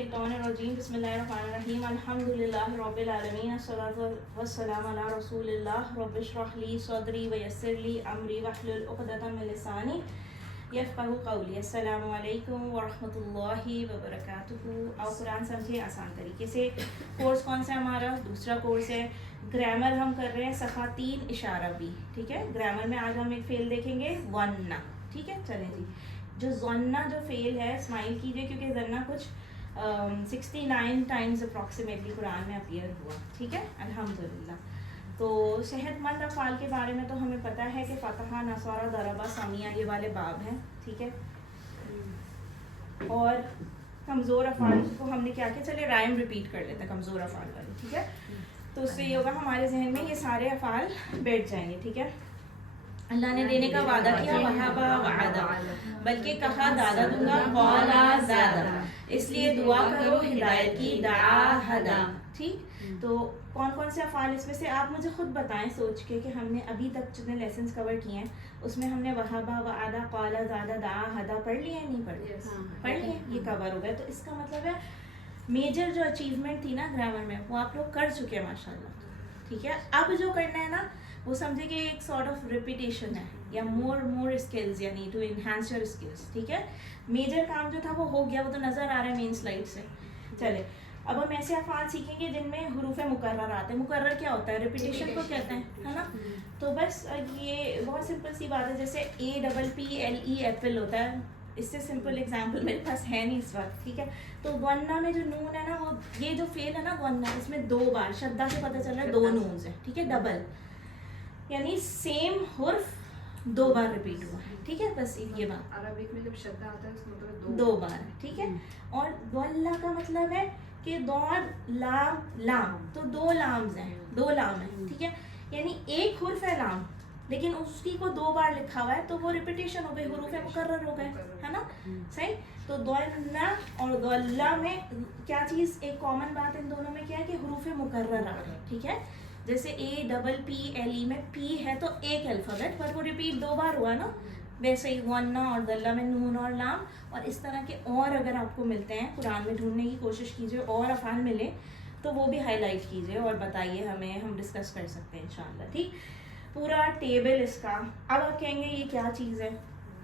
मिनश्शैतानिर्रजीम बिस्मिल्लाहिर्रहमानिर्रहीम अल्हम्दुलिल्लाहि रब्बिल आलमीन अस्सलातु वस्सलामु अला रसूलिल्लाह रब्बिश्रह ली सदरी वयस्सिर ली अमरी वहलुल उक़दतम मिन लिसानी यफ़क़हू क़ौली। अस्सलामु अलैकुम व रहमतुल्लाहि व बरकातुहू। आओ कुरान समझे आसान तरीके से। कोर्स कौन सा हमारा? दूसरा कोर्स है। ग्रामर हम कर रहे हैं सफ़ा 3 इशारा बी। ठीक है, ग्रामर में आज हम एक फेल देखेंगे वन्ना। ठीक है, चलें जी। जो ज़न्ना जो फेल है, स्माइल कीजिए क्योंकि ज़न्ना कुछ 69 टाइम्स अप्रॉक्सीमेटली कुरान में अपीयर हुआ। ठीक है, अल्हम्दुलिल्लाह। तो सेहतमंद अफ़ाल के बारे में तो हमें पता है कि फ़तहा, नसरा, दरबा, समिया ये वाले बाब हैं। ठीक है, और कमज़ोर अफ़ाल को हमने क्या किया, चले राइम रिपीट कर लेते हैं कमज़ोर अफ़ाल वाले। ठीक है, तो उससे ये होगा हमारे जहन में ये सारे अफ़ाल बैठ जाएंगे। ठीक है, अल्लाह ने देने का वादा किया, वहाबा वादा, बल्कि कहा दादा दूंगा, कौला ज़ादा, इसलिए दुआ करो हिदायत की, दा हदा। ठीक, तो कौन कौन से अफ़ाल इसमें से आप मुझे खुद बताएं सोच के कि हमने अभी तक जितने लेसन्स कवर किए हैं उसमें हमने वहाबा वादा, कौला ज़ादा, दा हदा पढ़ लिए नहीं पढ़ लिए? पढ़ लिए, ये कवर हो गया। तो इसका मतलब है मेजर जो अचीवमेंट थी ना ग्रामर में वो आप लोग कर चुके हैं माशाल्लाह। ठीक है, अब जो करना है ना वो समझे कि एक सॉर्ट ऑफ रिपीटेशन है या मोर स्किल्स, यानी टू इन्हांस योर स्किल्स। ठीक है, मेजर काम जो था वो हो गया, वो तो नज़र आ रहा है मेन स्लाइड से। चले, अब हम ऐसे अफ़ाल सीखेंगे जिनमें हुरूफ मुकर्रर आते हैं। मुकर्रर क्या होता है? रिपीटेशन को कहते हैं, है ना। तो बस ये बहुत सिंपल सी बात है, जैसे APPLE एप्पल होता है, इससे सिंपल एग्जाम्पल मेरे पास है नहीं इस वक्त। ठीक है, तो वन्ना में जो नून है ना, वो ये जो फेल है ना वन्ना, इसमें 2 बार शद्दा से पता चल रहा है 2 नून्स है। ठीक है, डबल, यानी सेम हुर्फ 2 बार रिपीट हुआ है। ठीक है, बस ये बात। अरबिक में जब शब्द आता है उसका मतलब 2 बार है। ठीक है, और वल्ला का मतलब है कि दौर लाम लाम, तो 2 लाम्स हैं, 2 लाम है। ठीक है, यानी एक हुर्फ है लाम लेकिन उसकी को 2 बार लिखा हुआ है तो वो रिपीटेशन हो गई, हुरूफ मुकर्रर हो गए, है ना। सही, तो दौलना और दौल्ला में क्या चीज़, एक कॉमन बात इन दोनों में क्या है कि हुरूफ मुकर्रर आ गए। ठीक है, जैसे APPLE में P है तो एक अल्फ़ाबेट पर वो रिपीट 2 बार हुआ ना, वैसे ही वन्ना और दल्ला में नून और लाम। और इस तरह के और अगर आपको मिलते हैं कुरान में ढूंढने की कोशिश कीजिए, और अफ़ाल मिले तो वो भी हाईलाइट कीजिए और बताइए हमें, हम डिस्कस कर सकते हैं इंशाअल्लाह। ठीक, पूरा टेबल इसका। अब आप कहेंगे ये क्या चीज़ है,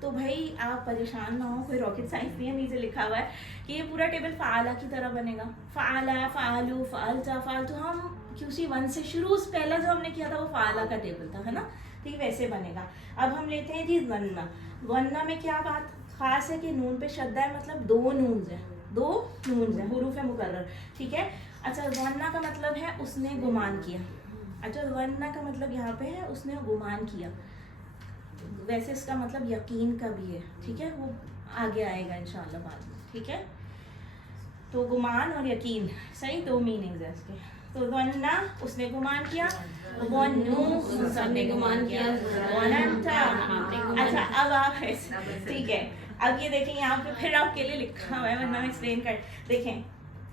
तो भाई आप परेशान ना हो, कोई रॉकेट साइंस नहीं है। नीचे लिखा हुआ है कि ये पूरा टेबल फ़ाला की तरह बनेगा। फ़ाला, फ़ालू, फ़ालता, फ़ालतू, हम QC1 से शुरू, पहला जो हमने किया था वो फ़ाला का टेबल था, है ना। ठीक, वैसे बनेगा। अब हम लेते हैं जी वन्ना। वन्ना में क्या बात ख़ास है कि नून पे शद्दा है, मतलब 2 नून्स हैं, 2 नून्स हैं, हुरूफ मुकर्रर। ठीक है, अच्छा वन्ना का मतलब है उसने गुमान किया। अच्छा, वन्ना का मतलब यहाँ पे है उसने गुमान किया, वैसे इसका मतलब यकीन का भी है। ठीक है, वो आगे आएगा इंशाअल्लाह बाद में। ठीक है, तो गुमान और यकीन, सही 2 मीनिंग्स है इसके। तो वन्ना उसने गुमान किया, वन्नू सबने गुमान किया, वनंता। अच्छा, अब आप ठीक है, अब ये देखें यहाँ पे फिर आपके लिए लिखा हुआ है, वरना मैं एक्सप्लेन कर, देखें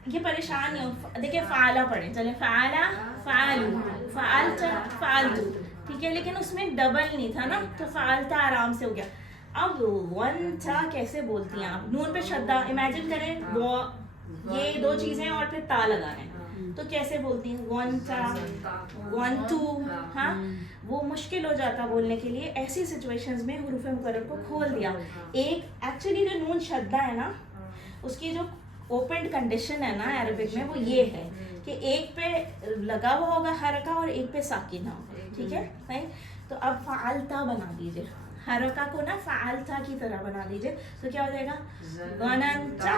ये परेशान नहीं हो। देखिए फ़ाला पढ़ें, चले फ़ाला, फ़ालू, फ़ालता, फ़ालतू। ठीक है, लेकिन उसमें डबल नहीं था ना, तो फ़ालता आराम से हो गया। अब वन था कैसे बोलती हैं आप? नून पे शद्दा, इमेजिन करें वो ये 2 चीज़ें और फिर ता लगाना है, तो कैसे बोलती हैं? वन था, 1 2। हाँ, वो मुश्किल हो जाता बोलने के लिए। ऐसी सिचुएशंस में हुरूफ मुकर्रर को खोल दिया। एक एक्चुअली जो नून शद्दा है ना, उसकी जो ओपन कंडीशन है ना अरबिक में, वो ये है कि एक पे लगा हुआ होगा हरका और एक पे साकिन होगा। ठीक है, सही। तो अब फ़ालता बना दीजिए, हरका को ना फ़ालता की तरह बना दीजिए, तो क्या हो जाएगा? गनंता,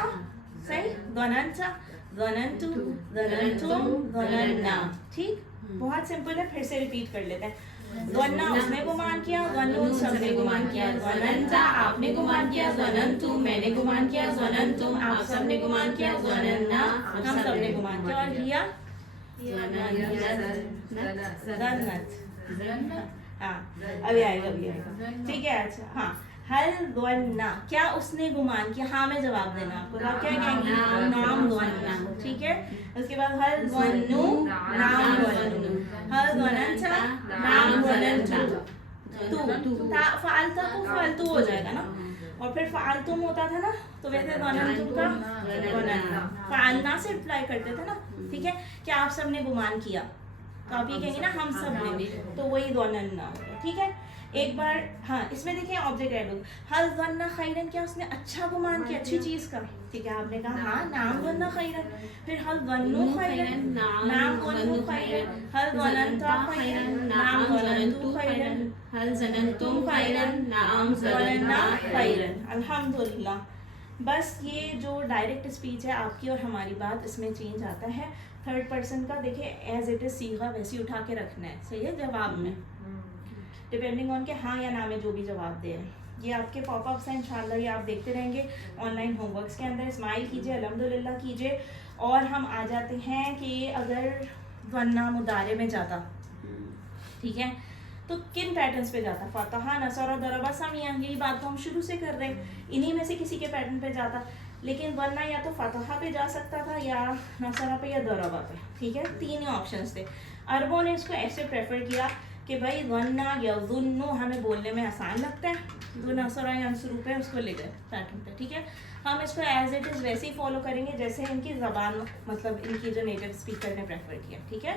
सही, गनंता, गनंतु, गनंतुम, गनन्ना। ठीक, बहुत सिंपल है, फिर से रिपीट कर लेते हैं। वन्ना उसने गुमान किया, वन्नून सबने गुमान किया, वनंता आपने गुमान किया, वनंतुम मैंने गुमान किया, वनंतुम आप सबने गुमान किया, वनन्ना हम सबने गुमान किया, और हिया हाँ, अभी आएगा, अभी आएगा। ठीक है, अच्छा हाँ, हल वन्ना, क्या उसने गुमान किया? हाँ में जवाब देना आपको, तो आप क्या कहेंगे? नाम वन्ना। ठीक है, उसके बाद हल वन्नू, नाम वन्नू, हल वनंता, नाम वनंतु, तू फालतू को फालतू हो जाएगा ना। और फिर फ़अल्तुम होता था ना, तो वैसे ज़ननतुम का ज़नन्ना, फ़अलना से अप्लाई करते थे ना, ठीक है, कि आप सब ने गुमान किया, तो आप ये कहेंगे ना हम सब ने, तो वही ज़नन्ना होगा, ठीक है। एक बार हाँ इसमें देखिए ऑब्जेक्ट ऐड होगा, हल ज़न्ना खैरन, क्या उसने अच्छा गुमान किया अच्छी चीज़ का, ठीक है, आपने कहा हाँ नाम ज़न्ना खैरन, फिर हल ज़न्नु खैरन, नाम ज़न्नु खैरन, हल ज़नन्ता खैरन, नाम ज़नन्तु खैरन, हल ज़ननतुम खैरन, नाम ज़नन्ना खैरन। अल्हम्दुलिल्लाह। बस ये जो डायरेक्ट स्पीच है आपकी और हमारी बात, इसमें चेंज आता है। थर्ड पर्सन का देखिए एज इट इज़ सीगा वैसे उठा के रखना है, सही है, जवाब में डिपेंडिंग ऑन के हाँ या ना में जो भी जवाब दे रहे हैं। ये आपके पॉपअप्स हैं इंशाल्लाह, ये आप देखते रहेंगे ऑनलाइन होमवर्क्स के अंदर। स्माइल कीजिए, अल्हम्दुलिल्लाह कीजिए। और हम आ जाते हैं कि अगर वन्ना मुदारे में जाता, ठीक है, तो किन पैटर्न्स पे जाता, फतहा, नसर, दरबा, समिया, यही बात तो हम शुरू से कर रहे हैं, इन्हीं में से किसी के पैटर्न पे जाता। लेकिन वरना या तो फतहा पे जा सकता था या नसरा पे या दरबा पे, ठीक है, तीन ही ऑप्शंस थे। अरबों ने इसको ऐसे प्रेफर किया कि भाई वन्ना या ज़ुन्नु हमें बोलने में आसान लगता है, जो नसरा या अंसरू पे उसको ले गए पैटर्न पे, ठीक है। हम इसको एज इट इज़ वैसे ही फॉलो करेंगे जैसे इनकी ज़बान, मतलब इनकी जो नेटिव स्पीकर ने प्रेफर किया, ठीक है।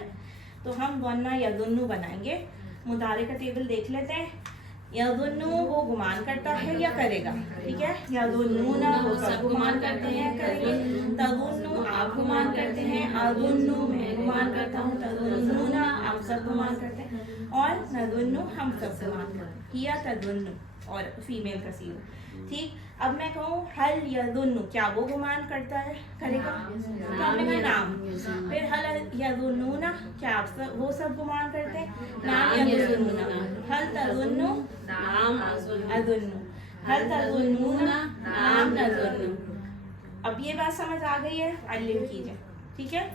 तो हम वन्ना या ज़ुन्नु बनाएंगे। मुदारे का टेबल देख लेते हैं। यज़ुन्नु वो गुमान करता है या करेगा, ठीक है। यज़ुन्नुना वो सब गुमान करते हैं, करेंगे। तज़ुन्नु आप गुमान करते हैं, अज़ुन्नु मैं गुमान करता हूँ, तज़ुन्नुना आप सब गुमान करते हैं, और नज़ुन्नु हम सब गुमान करते हैं, हिया तज़ुन्नु और फीमेल का सीरो, ठीक। अब मैं कहूँ हल यज़ुन्नु, क्या वो गुमान करता है, करेगा, तो हमने कहा नाम। फिर हल यज़ुन्नुना, क्या आप सब वो सब गुमान करते हैं, नाम यज़ुन्नुना। हल तज़ुन्नु, नाम अज़ुन्नु। हल तज़ुन्नुना, नाम नज़ुन्नु। अब ये बात समझ आ गई है, अल्लिम कीजिए, ठीक है।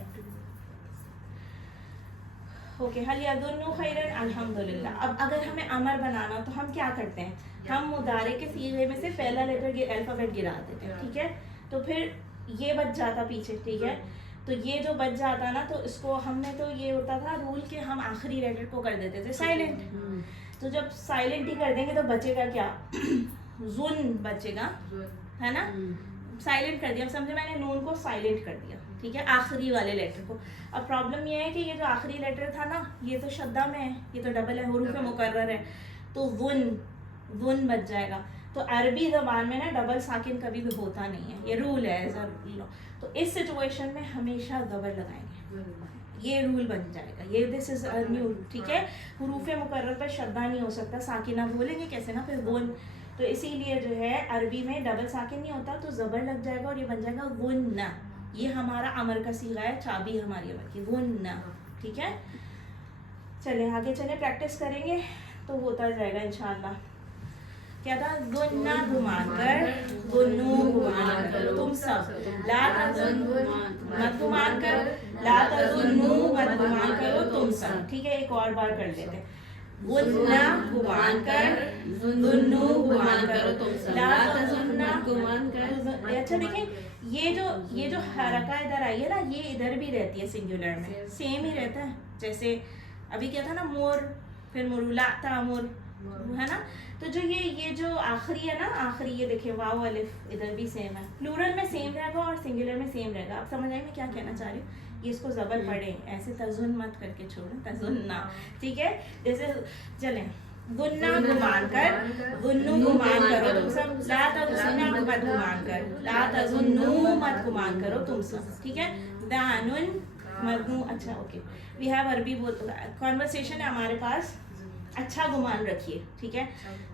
ओके, हल यज़ुन्नु खैरन, अल्हम्दुलिल्लाह। अब अगर हमें अमर बनाना तो हम क्या करते हैं, हम मुदारे के सीगे में से पहला लेटर अल्फ़ाबेट गिरा देते हैं, ठीक है। तो फिर ये बच जाता पीछे, ठीक है। तो ये जो बच जाता ना, तो इसको हमने तो ये होता था रूल कि हम आखिरी लेटर को कर देते थे साइलेंट। तो जब साइलेंट ही कर देंगे तो बचेगा क्या, जुन बचेगा, है ना, साइलेंट कर दिया, समझे, मैंने नून को साइलेंट कर दिया, ठीक है, आखिरी वाले लेटर को। अब प्रॉब्लम ये है कि ये जो आखिरी लेटर था ना, ये तो शद्दा में है, ये तो डबल है, हुरूफ मुकर्रर है, तो वुन बच जाएगा। तो अरबी ज़बान में ना डबल साकिन कभी भी होता नहीं है, ये रूल है एज अ लॉ। तो इस सिचुएशन में हमेशा ज़बर लगाएंगे, ये रूल बन जाएगा, ये दिस इज अ न्यू, ठीक है। हुरूफ मुकर्रर पर शद्दा नहीं हो सकता, साकिना बोलेंगे कैसे ना, फिर वुन, तो इसीलिए जो है अरबी में डबल साकिन नहीं होता, तो ज़बर लग जाएगा और ये बन जाएगा वुन्ना। ये हमारा अमर का सीगा है, चाबी हमारी अमर की, वुन्ना, ठीक है। चले आगे चले, प्रैक्टिस करेंगे तो होता जाएगा इंशाल्लाह। क्या था, गुन्ना गुमान कर, गुन्नू गुमान कर, तुम सब, ला तज़ुन्नु मत गुमान कर, ला तज़ुन्नु मत गुमान करो तुम सब, ठीक है। एक और बार कर लेते हैं, गुन्ना गुमान कर, गुन्नू गुमान करो तुम सब, ला तज़ुन्ना गुमान कर। अच्छा देखिए, ये जो हरका इधर आई है ना, ये इधर भी रहती है सिंगुलर में, सेम ही रहता है। जैसे अभी क्या था ना, मोर, फिर मुरुला था मोर, है ना। तो जो ये जो आखिरी है ना, आखिरी ये देखिए वाव अलिफ, इधर भी सेम है, प्लूरल में सेम रहेगा और सिंगुलर में सेम रहेगा। आप समझ आए मैं क्या कहना चाह रही हूँ, ये इसको ज़बर पढ़े, ऐसे तजुन मत करके छोड़ो, तजुन्ना, ठीक है। जैसे चलें, गुन्ना गुमान कर, गुन्नू गुमान करो तुम सब, ला तज़ुन्ना मत गुमान कर, ला तज़ुन्नु मत गुमान करो तुम सब, ठीक है। दानुन मजनू, अच्छा ओके, वी हैव अरबी कॉन्वर्सेशन है हमारे पास, अच्छा गुमान रखिए, ठीक है।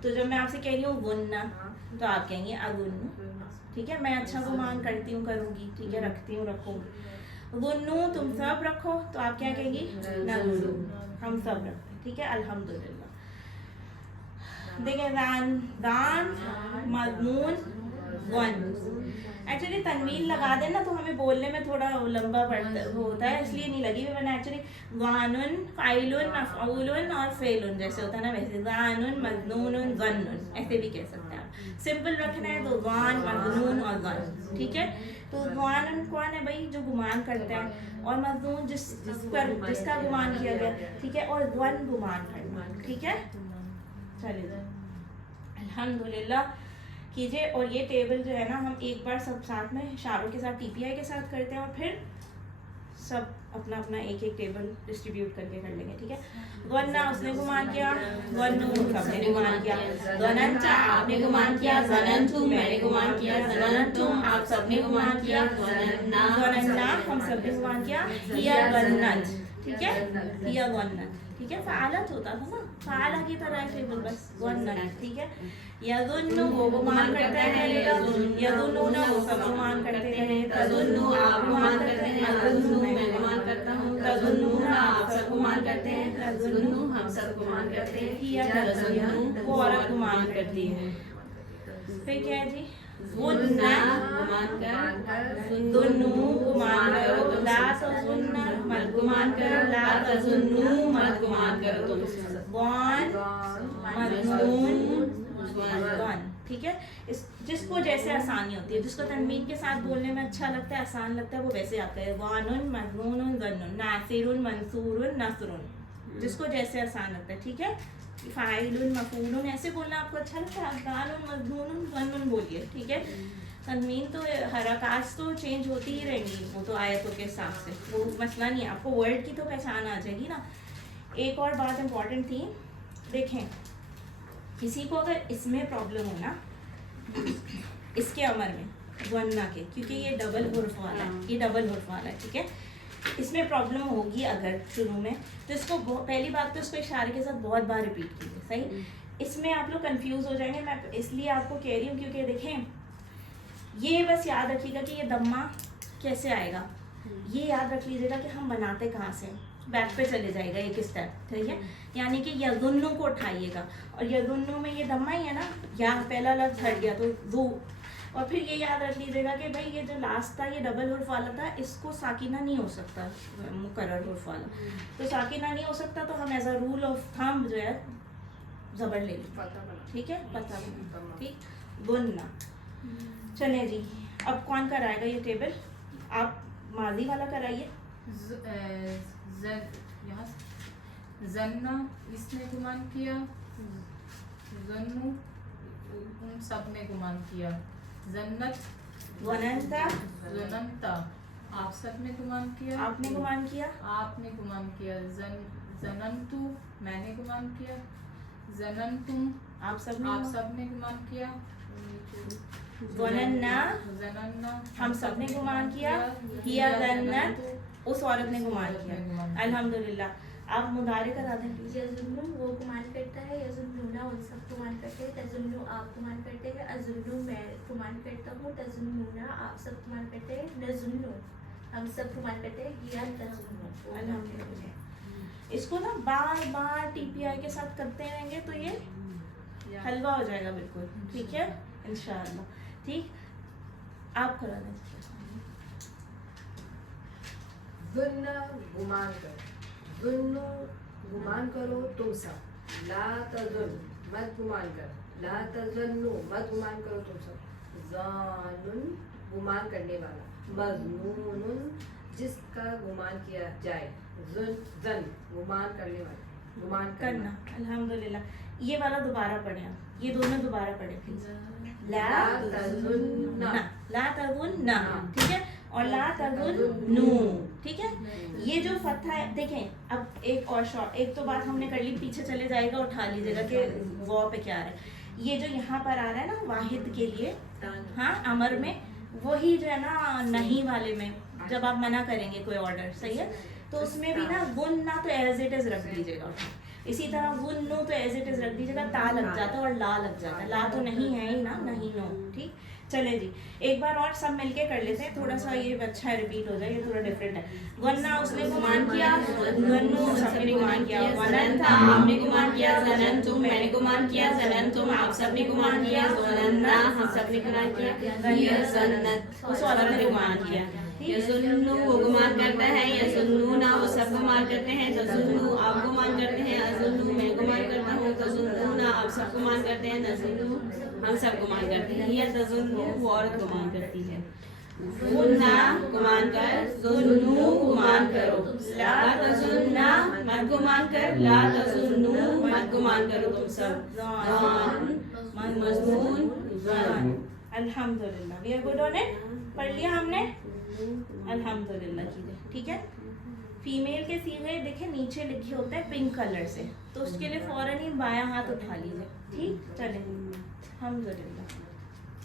तो जब मैं आपसे कह रही हूँ गुन्ना, तो आप कहेंगे अगुन्नु, ठीक है। मैं अच्छा गुमान करती हूँ, करूँगी, ठीक है, रखती हूँ, रखूँगी। गुन्नू तुम सब रखो, तो आप क्या कहेंगी, नगुन्नु हम सब रखते हैं, ठीक है। अल्हम्दुलिल्लाह। देखिए, दान मजमून वन, एक्चुअली तनवीन लगा देना तो हमें बोलने में थोड़ा लंबा पड़ता होता है, इसलिए नहीं लगी हुई, वरना एक्चुअली वानुन, फाइलुन, मफऊलुन और फेलुन जैसे होता है ना, वैसे वानुन, मजनूनुन, गन्नुन, ऐसे भी कह सकते हैं आप। सिंपल रखना है तो वान, मजनून और गन, ठीक है। तो वानुन कौन है भाई, जो गुमान करता है, और मजनून जिसका गुमान किया गया, ठीक है, और गन गुमान करना, ठीक है। चलिए अल्हम्दुलिल्लाह کیجیے. اور یہ ٹیبل جو ہے نا ہم ایک بار سب ساتھ میں اشاروں کے ساتھ TPI کے ساتھ کرتے ہیں اور پھر سب اپنا اپنا ایک ایک ٹیبل ڈسٹریبیوٹ کر کے کر لیں گے. ٹھیک ہے. ظنّا اس نے گمان کیا, ظنّو سب نے گمان کیا, ظننتا آپ نے گمان کیا, ظننتم میں نے گمان کیا, ظننتم آپ سب نے گمان کیا, ظننا ہم سب نے گمان کیا, ہیا ظنت. ٹھیک ہے, ہیا ظنت. ٹھیک ہے. فعالت ہوتا تھا نا, فعالہ کی طرح ٹیبل بس ظنت. ٹھیک ہے. یظن وہ گمان کرتا ہے, یظنون وہ سب گمان کرتے ہیں, تظن آپ گمان کرتے ہیں, تظن میں گمان کرتا ہوں, تظنون آپ سب گمان کرتے ہیں, تظن ہم سب گمان کرتے ہیں, ہیا تظن وہ عورت گمان کرتی ہے. پھر کیا ہے جی, ظنّا گمان کر, ظنّو گمان کرو, لا تظنّا مت گمان کرو, لا تظنّو مت گمان کرو تم سب, ظن مظنون ظن. ٹھیک ہے. جس کو جیسے آسانی ہوتی ہے, جس کو تنوین کے ساتھ بولنے میں اچھا لگتا ہے, آسان لگتا ہے, وہ ویسے آتا ہے. ظن مظنون ظن, ناصر منصور نصر, جس کو جیسے آسان لگتا ہے. ٹھیک ہے. فاعل مفعول ایسے بولنا آپ کو اچھا لگتا ہے, افعال مظنون ظن بولیے. ٹھیک ہے. تنوین تو حرکات تو چینج ہوتی ہی رہیں گی, وہ تو آیتوں کے حساب سے, وہ مسئلہ نہیں ہے. آپ کو ورڈ کی تو پہچان آ جائے گی نا. ایک اور بات امپورٹنٹ تھی, دیکھیں کسی کو اگر اس میں پرابلم ہو نا, اس کے امر میں ظنّا کے, کیونکہ یہ ڈبل حرف والا ہے, یہ ڈبل حرف والا ہے. ٹھیک ہے. اس میں پرابلم ہوگی اگر شروع میں, تو اس کو پہلی بات تو اس کو اشارے کے ساتھ بہت بار ریپیٹ کیجیے. صحیح. اس میں آپ لوگ کنفیوز ہو جائیں گے, میں اس لیے آپ کو کہہ رہی ہوں کیونکہ دیکھیں یہ بس یاد رکھیے گا کہ یہ دمہ کیسے آئے گا, یہ یاد رکھ لیجیے گا کہ ہم بناتے کہاں سے, بیک پہ چلے جائے گا ایک اسٹیپ. ٹھیک ہے. یعنی کہ یظنو کو اٹھائیے گا, اور یظنو میں یہ دمہ ہی ہے نا, یا پہلا لفظ ہٹ گیا تو ذو, اور پھر یہ یاد رکھ لیجیے گا کہ بھائی یہ جو لاسٹ تھا یہ ڈبل حرف والا تھا, اس کو ساکنہ نہیں ہو سکتا, مکرر حرف والا, تو ساکنہ نہیں ہو سکتا, تو ہم as a rule of thumb جو ہے زبر لے لیں. ٹھیک ہے. پتہ بنا. ٹھیک. ظنّا. چلیں جی, اب کون کرائے گا یہ ٹیبل؟ آپ ماضی والا کرائیے. ظنّا اس نے گمان کیا, ظنّو ان سب نے گمان کیا, ظنّت ظننتا ظننتا آپ سب نے گمان کیا, آپ نے گمان کیا, آپ نے گمان کیا, ظننتو میں نے گمان کیا, ظننتم آپ سب نے گمان کیا, ظننا ظننا ہم سب نے گمان کیا, ہیا ظنت اس عورت نے گمان کیا. الحمدللہ. آپ مضارع کرا دیں پلیز. یظنو وہ گمان کرتا ہے, یظنون وہ سب گمان کرتے ہیں, تظنو آپ گمان کرتے ہیں, اظنو میں گمان کرتا ہوں, تظنون آپ سب گمان کرتے ہیں, نظنو ہم سب گمان کرتے ہیں, یا تظنو. الحمدللہ. اس کو نا بار بار TPI کے ساتھ کرتے رہیں گے تو یہ حلوہ ہو جائے گا بالکل. ٹھیک ہے انشاءاللہ. ٹھیک. آپ کرا دیں. ظنّا گمان کر, ظنّو گمان کرو تم سب, لا تظن مت گمان کر, لا تظنّو مت گمان کرو تم سب, ظانٌ گمان کرنے والا, مظنون جس کا گمان کیا جائے, ظن گمان کرنے والا, گمان کرنا. الحمدللہ. یہ والا دوبارہ پڑھیں آپ, یہ دونوں دوبارہ پڑھیں پلیز. لا تظنّا, لا تظنّا. ٹھیک ہے. اور لا تظنّو. ٹھیک ہے. یہ جو فتحہ ہے دیکھیں, اب ایک اور شارٹ, ایک تو بات ہم نے کر لی, پیچھے چلے جائے گا, اٹھا لیجیے گا کہ واو پہ کیا آ رہا ہے. یہ جو یہاں پر آ رہا ہے نا واحد کے لیے, ہاں امر میں, وہی جو ہے نا نہیں والے میں جب آپ منع کریں گے کوئی آرڈر, صحیح ہے, تو اس میں بھی نا ظنّا تو ایز اٹ از رکھ دیجیے گا. اسی طرح ظنّو تو ایز اٹ از رکھ دیجیے گا, تا لگ جاتا ہے اور لا لگ جاتا ہے, لا تو نہیں ہے ہی نا, نہیں نو. ٹھیک. چلے جی ایک بار اور سب مل کے کر لیتے ہیں, تھوڑا سا یہ اچھا ہے ریپیٹ ہو جائے, یہ تھوڑا ڈفرینٹ ہے. ظنّا اس نے گمان کیا, ظنّو سب نے گمان کیا, ظننتا آپ نے گمان کیا, ظننتم میں نے گمان کیا, ظننتم آپ سب نے گمان کیا, ظننا ہم سب نے گمان کیا, ہیا ظنت اس عورت نے گمان کیا. یظنو وہ گمان کرتا ہے, یظنون وہ سب گمان کرتے ہیں, تظنو آپ گمان کرتے ہیں, اظنو میں گمان کرتا ہوں, تظنون آپ سب گمان کرتے ہیں, نظنو ہم سب گمان کرتے ہیں, یا تظنو وہ عورت گمان کرتی ہے. ظنّا گمان کر, ظنّو گمان کرو, لا تظنّا مت گمان کر, لا تظنّو مت گمان کرو تم سب, ظان मजमून ज़न। अल्हम्दुलिल्लाह, we are good on it. पढ़ लिया हमने, अल्हम्दुलिल्लाह कीजिए, ठीक है। फीमेल के सीगे देखे नीचे लिखे होते हैं पिंक कलर से, तो उसके लिए फौरन ही बायां हाथ उठा लीजिए, ठीक। चले, अल्हम्दुलिल्लाह।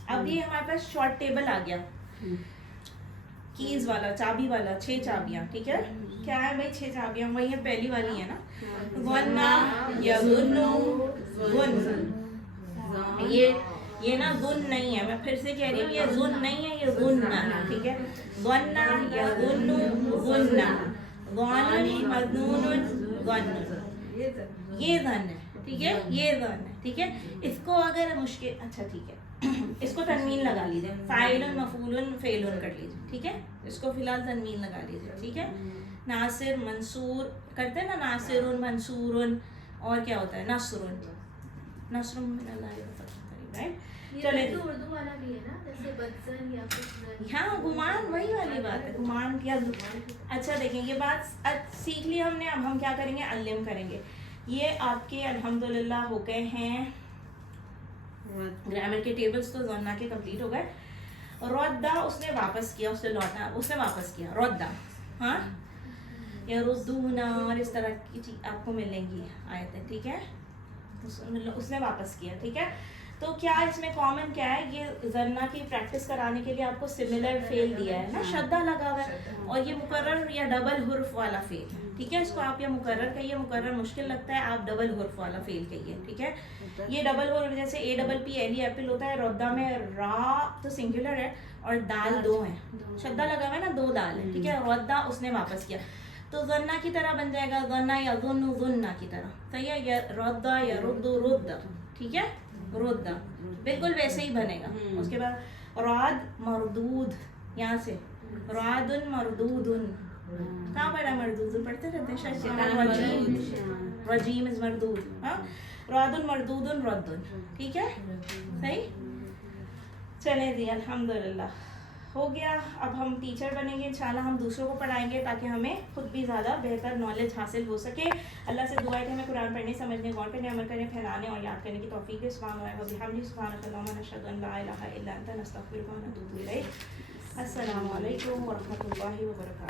अब ये हमारे पास शॉर्ट टेबल आ गया, कीज वाला, चाबी वाला, 6 चाबियां, ठीक है। क्या है भाई 6 चाबियां? वही है, पहली वाली है ना, वन्ना यज़ुन्नु गुन। ये ना गुन नहीं है, मैं फिर से कह रही हूँ, ये गुन नहीं है, ये गुन्ना है, ठीक है। वन्ना यज़ुन्नु गुन्ना, ज़ानुन मज़नूनुन ज़न्न, ये ज़न है, ठीक है, ये ज़न है, ठीक है। इसको अगर मुश्किल, अच्छा ठीक है, इसको तनवीन लगा लीजिए, फ़ाइलुन मफ़ूलुन फ़ेलुन कर लीजिए, ठीक है। इसको फिलहाल तनवीन लगा लीजिए, ठीक है। नासिर मंसूर करते हैं ना, नासिरुन मंसूरुन, और क्या होता है नसरुन, नसरुन मिनल्लाहि व फ़त्हुन करीब, राइट। चले, तो उर्दू वाला भी है ना, जैसे बदजन या फिर हाँ गुमान, वही वाली बात है, गुमान किया। अच्छा देखें, ये बात सीख ली हमने, अब हम क्या करेंगे, अल्लिम करेंगे। ये आपके अल्हम्दुलिल्लाह हो गए हैं ग्रामर के टेबल्स, तो ज़न्ना के कंप्लीट हो गए। रद्दा उसने वापस किया, उसने लौटा, उसने वापस किया, रद्दा, हाँ, या रुद्दूना, और इस तरह की चीज आपको मिलेंगी आयतें, ठीक है। उसने वापस किया, ठीक है। तो क्या इसमें कॉमन क्या है, ये ज़न्ना की प्रैक्टिस कराने के लिए आपको सिमिलर फेल दिया है ना, शद्दा लगा हुआ है, और ये मुकर्रर या डबल हुर्फ वाला फेल है, ठीक है। इसको आप या मुकर्रर कहिए, मुकर्रर मुश्किल लगता है, आप डबल हुर्फ वाला फेल कहिए, ठीक है। ये डबल हुर्फ, जैसे APPLE एप्पल होता है, रद्दा में रा तो सिंगुलर है और दाल 2 है, शद्दा लगा हुआ है ना, 2 दाल है, ठीक है। रद्दा उसने वापस किया, तो ज़न्ना की तरह बन जाएगा, ज़न्ना या ज़ुन्नु ज़ुन्ना की तरह, सही है। या रद्दा या रुद्दु रुद्दा, ठीक है, रुद्दा बिल्कुल वैसे ही बनेगा। उसके बाद राद मरदूद, यहाँ से रादुन मरदूदुन, कहाँ पढ़ा मरदूदुन, पढ़ते रहते हैं शायद, रजीम, रजीम इज मरदूद, हाँ, रादुन मरदूदुन रद्दुन, ठीक है, सही। चले जी, अल्हम्दुलिल्लाह हो गया। अब हम टीचर बनेंगे इंशाल्लाह, हम दूसरों को पढ़ाएंगे ताकि हमें खुद भी ज़्यादा बेहतर नॉलेज हासिल हो सके। अल्लाह से दुआ है कि हमें कुरान पढ़ने, समझने, गौर करने, अमल करने, फैलाने और याद करने की तौफीक दे। सुभान अल्लाह व बिहम्दिही, सुभानक अल्लाहुम्मा नशहदु अन ला इलाहा इल्ला अंता, नस्तगफिरुका व नतूबु इलैक। अस्सलामु अलैकुम व रहमतुल्लाहि व बरकातुहू।